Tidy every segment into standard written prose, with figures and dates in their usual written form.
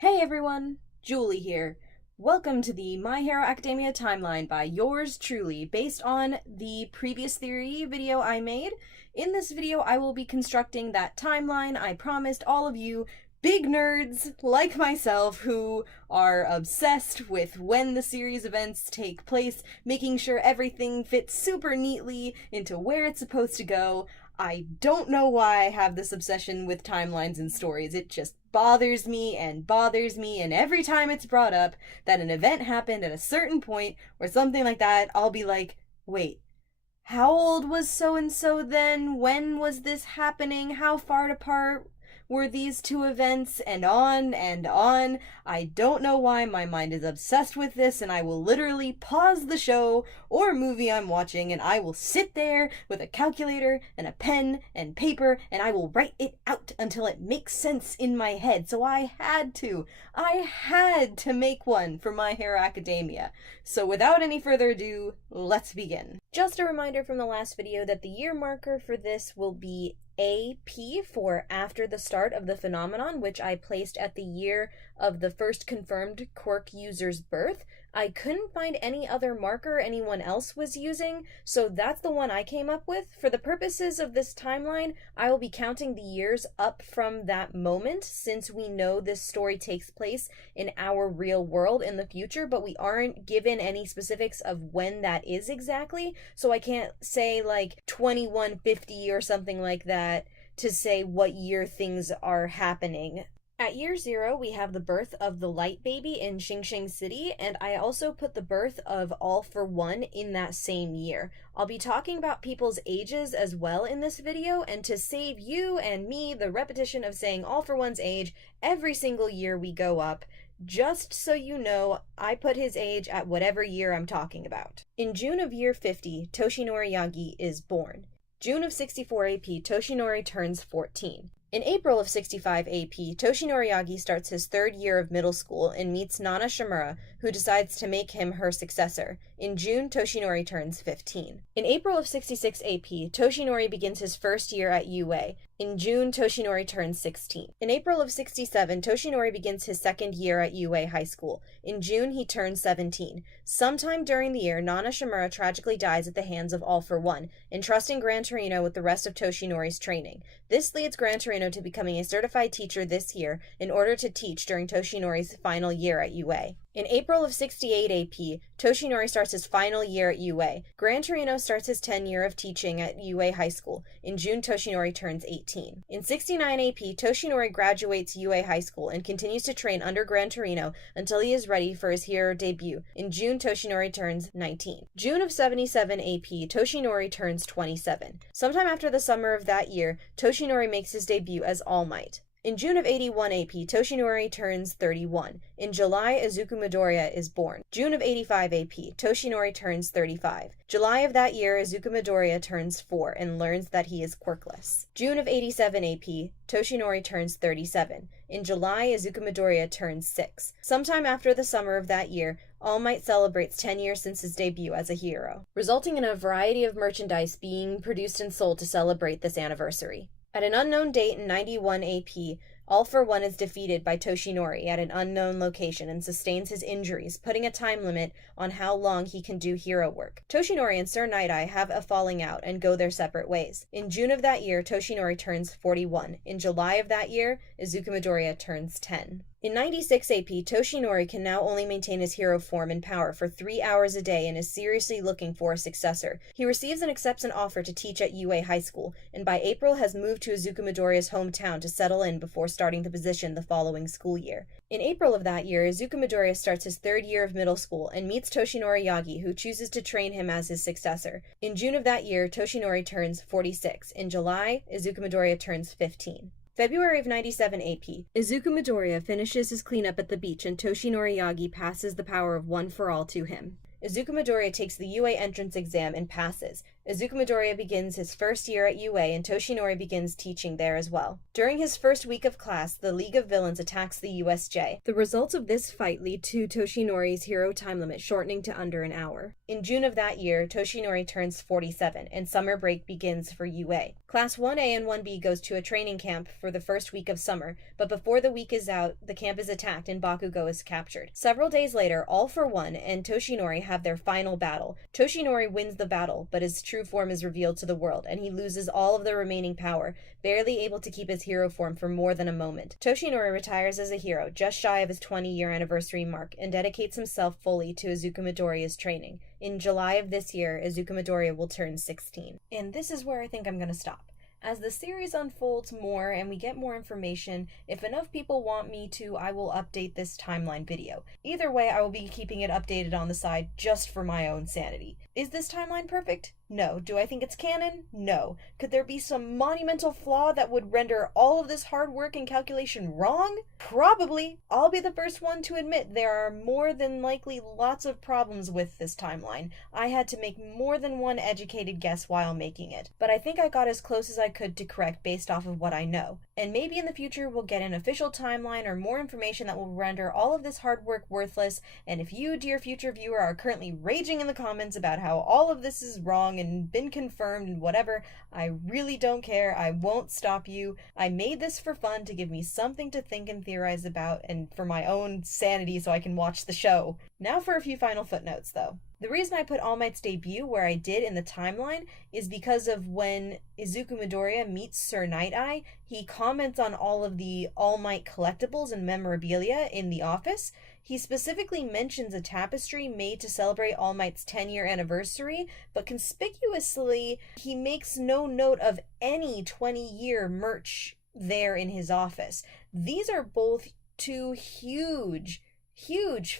Hey everyone, Julie here. Welcome to the My Hero Academia timeline by yours truly, based on the previous theory video I made. In this video, I will be constructing that timeline I promised all of you big nerds like myself who are obsessed with when the series events take place, making sure everything fits super neatly into where it's supposed to go. I don't know why I have this obsession with timelines and stories. It just bothers me, and every time it's brought up that an event happened at a certain point or something like that, I'll be like, wait, how old was so and so then? When was this happening? How far apart were these two events? And on and on. I don't know why my mind is obsessed with this, and I will literally pause the show or movie I'm watching, and I will sit there with a calculator and a pen and paper, and I will write it out until it makes sense in my head. So I had to make one for My Hero Academia. So without any further ado, let's begin. Just a reminder from the last video that the year marker for this will be AP for after the start of the phenomenon, which I placed at the year of the first confirmed quirk user's birth. I couldn't find any other marker anyone else was using, so that's the one I came up with. For the purposes of this timeline, I will be counting the years up from that moment, since we know this story takes place in our real world in the future, but we aren't given any specifics of when that is exactly, so I can't say like 2150 or something like that to say what year things are happening. At year 0, we have the birth of the light baby in Xingxing City, and I also put the birth of All for One in that same year. I'll be talking about people's ages as well in this video, and to save you and me the repetition of saying All for One's age every single year we go up, just so you know, I put his age at whatever year I'm talking about. In June of year 50, Toshinori Yagi is born. June of 64 AP, Toshinori turns 14. In April of 65 AP, Toshinori Yagi starts his third year of middle school and meets Nana Shimura, who decides to make him her successor. In June, Toshinori turns 15. In April of 66 AP, Toshinori begins his first year at UA. In June, Toshinori turns 16. In April of 67, Toshinori begins his second year at UA High School. In June, he turns 17. Sometime during the year, Nana Shimura tragically dies at the hands of All for One, entrusting Gran Torino with the rest of Toshinori's training. This leads Gran Torino to becoming a certified teacher this year in order to teach during Toshinori's final year at UA. In April of 68 AP, Toshinori starts his final year at UA. Gran Torino starts his tenure of teaching at UA High School. In June, Toshinori turns 18. In 69 AP, Toshinori graduates UA High School and continues to train under Gran Torino until he is ready for his hero debut. In June, Toshinori turns 19. June of 77 AP, Toshinori turns 27. Sometime after the summer of that year, Toshinori makes his debut as All Might. In June of 81 AP, Toshinori turns 31. In July, Izuku Midoriya is born. June of 85 AP, Toshinori turns 35. July of that year, Izuku Midoriya turns 4 and learns that he is quirkless. June of 87 AP, Toshinori turns 37. In July, Izuku Midoriya turns 6. Sometime after the summer of that year, All Might celebrates 10 years since his debut as a hero, resulting in a variety of merchandise being produced and sold to celebrate this anniversary. At an unknown date in 91 AP, All for One is defeated by Toshinori at an unknown location and sustains his injuries, putting a time limit on how long he can do hero work. Toshinori and Sir Night-Eye have a falling out and go their separate ways. In June of that year, Toshinori turns 41. In July of that year, Izuku Midoriya turns 10. In 96 AP, Toshinori can now only maintain his hero form and power for 3 hours a day and is seriously looking for a successor. He receives and accepts an offer to teach at UA High School, and by April has moved to Izuku Midoriya's hometown to settle in before starting the position the following school year. In April of that year, Izuku Midoriya starts his third year of middle school and meets Toshinori Yagi, who chooses to train him as his successor. In June of that year, Toshinori turns 46. In July, Izuku Midoriya turns 15. February of 97 AP, Izuku Midoriya finishes his cleanup at the beach and Toshinori Yagi passes the power of One for All to him. Izuku Midoriya takes the UA entrance exam and passes. Izuku Midoriya begins his first year at UA, and Toshinori begins teaching there as well. During his first week of class, the League of Villains attacks the USJ. The results of this fight lead to Toshinori's hero time limit shortening to under an hour. In June of that year, Toshinori turns 47, and summer break begins for UA. Class 1A and 1B goes to a training camp for the first week of summer, but before the week is out, the camp is attacked and Bakugo is captured. Several days later, All for One and Toshinori have their final battle. Toshinori wins the battle, but his true form is revealed to the world, and he loses all of the remaining power, barely able to keep his hero form for more than a moment. Toshinori retires as a hero, just shy of his 20-year anniversary mark, and dedicates himself fully to Izuku Midoriya's training. In July of this year, Izuku Midoriya will turn 16. And this is where I think I'm going to stop. As the series unfolds more and we get more information, if enough people want me to, I will update this timeline video. Either way, I will be keeping it updated on the side just for my own sanity. Is this timeline perfect? No. Do I think it's canon? No. Could there be some monumental flaw that would render all of this hard work and calculation wrong? Probably. I'll be the first one to admit there are more than likely lots of problems with this timeline. I had to make more than one educated guess while making it, but I think I got as close as I could to correct based off of what I know. And maybe in the future we'll get an official timeline or more information that will render all of this hard work worthless, and if you, dear future viewer, are currently raging in the comments about how all of this is wrong and been confirmed and whatever, I really don't care. I won't stop you. I made this for fun, to give me something to think and theorize about, and for my own sanity so I can watch the show. Now for a few final footnotes, though. The reason I put All Might's debut where I did in the timeline is because of when Izuku Midoriya meets Sir Night-Eye, he comments on all of the All Might collectibles and memorabilia in the office. He specifically mentions a tapestry made to celebrate All Might's 10-year anniversary, but conspicuously, he makes no note of any 20-year merch there in his office. These are both two huge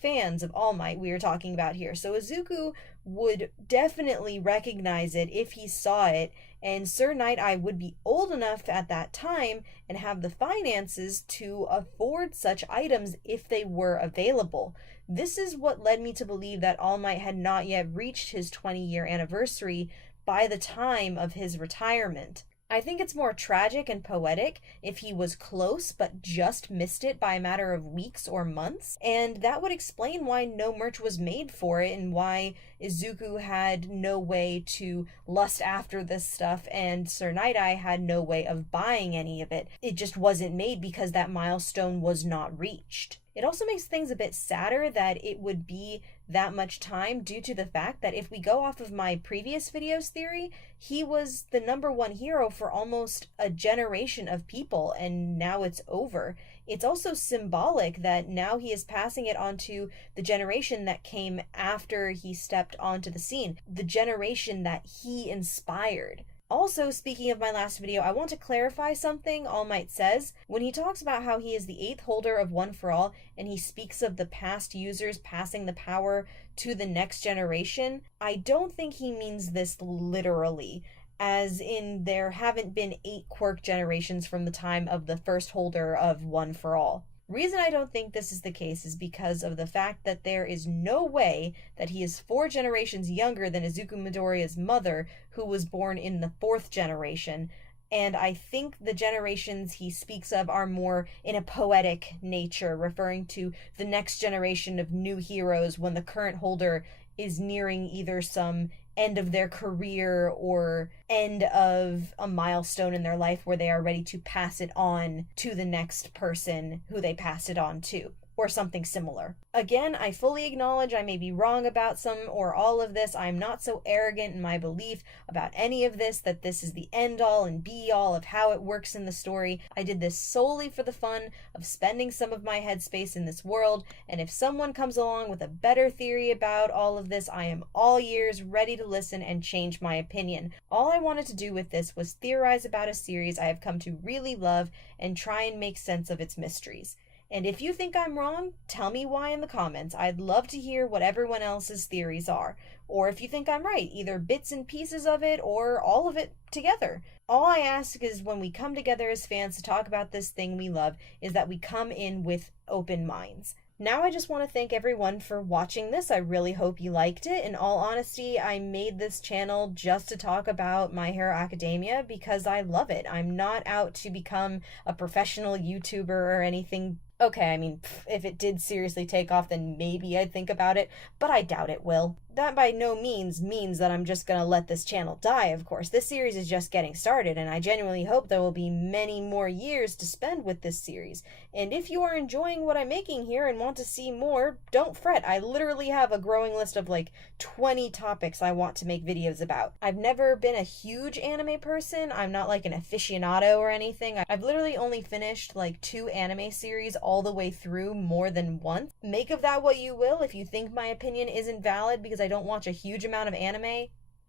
fans of All Might we are talking about here, so Izuku would definitely recognize it if he saw it, and Sir Night-Eye would be old enough at that time and have the finances to afford such items if they were available. This is what led me to believe that All Might had not yet reached his 20-year anniversary by the time of his retirement. I think it's more tragic and poetic if he was close but just missed it by a matter of weeks or months, and that would explain why no merch was made for it and why Izuku had no way to lust after this stuff and Sir Night-Eye had no way of buying any of it. It just wasn't made because that milestone was not reached. It also makes things a bit sadder that it would be that much time due to the fact that if we go off of my previous video's theory, he was the #1 hero for almost a generation of people and now it's over. It's also symbolic that now he is passing it on to the generation that came after he stepped onto the scene, the generation that he inspired. Also, speaking of my last video, I want to clarify something All Might says. When he talks about how he is the 8th holder of One for All, and he speaks of the past users passing the power to the next generation, I don't think he means this literally, as in there haven't been 8 quirk generations from the time of the first holder of One for All. Reason I don't think this is the case is because of the fact that there is no way that he is 4 generations younger than Izuku Midoriya's mother, who was born in the 4th generation, and I think the generations he speaks of are more in a poetic nature, referring to the next generation of new heroes when the current holder is nearing either some end of their career or end of a milestone in their life where they are ready to pass it on to the next person who they pass it on to, or something similar. Again, I fully acknowledge I may be wrong about some or all of this. I'm not so arrogant in my belief about any of this that this is the end-all and be-all of how it works in the story. I did this solely for the fun of spending some of my headspace in this world, and if someone comes along with a better theory about all of this, I am all ears, ready to listen and change my opinion. All I wanted to do with this was theorize about a series I have come to really love and try and make sense of its mysteries. And if you think I'm wrong, tell me why in the comments. I'd love to hear what everyone else's theories are. Or if you think I'm right, either bits and pieces of it or all of it together. All I ask is when we come together as fans to talk about this thing we love is that we come in with open minds. Now I just want to thank everyone for watching this. I really hope you liked it. In all honesty, I made this channel just to talk about My Hero Academia because I love it. I'm not out to become a professional YouTuber or anything. Okay, I mean, if it did seriously take off, then maybe I'd think about it, but I doubt it will. That by no means that I'm just gonna let this channel die, of course. This series is just getting started, and I genuinely hope there will be many more years to spend with this series. And if you are enjoying what I'm making here and want to see more, don't fret. I literally have a growing list of like 20 topics I want to make videos about. I've never been a huge anime person. I'm not like an aficionado or anything. I've literally only finished like 2 anime series all the way through more than once. Make of that what you will. If you think my opinion isn't valid because I don't watch a huge amount of anime,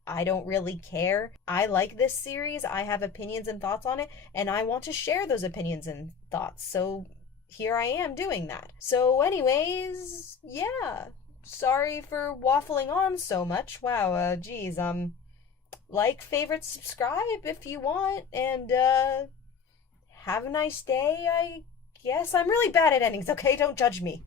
I don't really care. I like this series, I have opinions and thoughts on it, and I want to share those opinions and thoughts, so here I am doing that. So anyways, yeah. Sorry for waffling on so much. Wow, geez, like, favorite, subscribe if you want, and, have a nice day, I guess. I'm really bad at endings, okay? Don't judge me.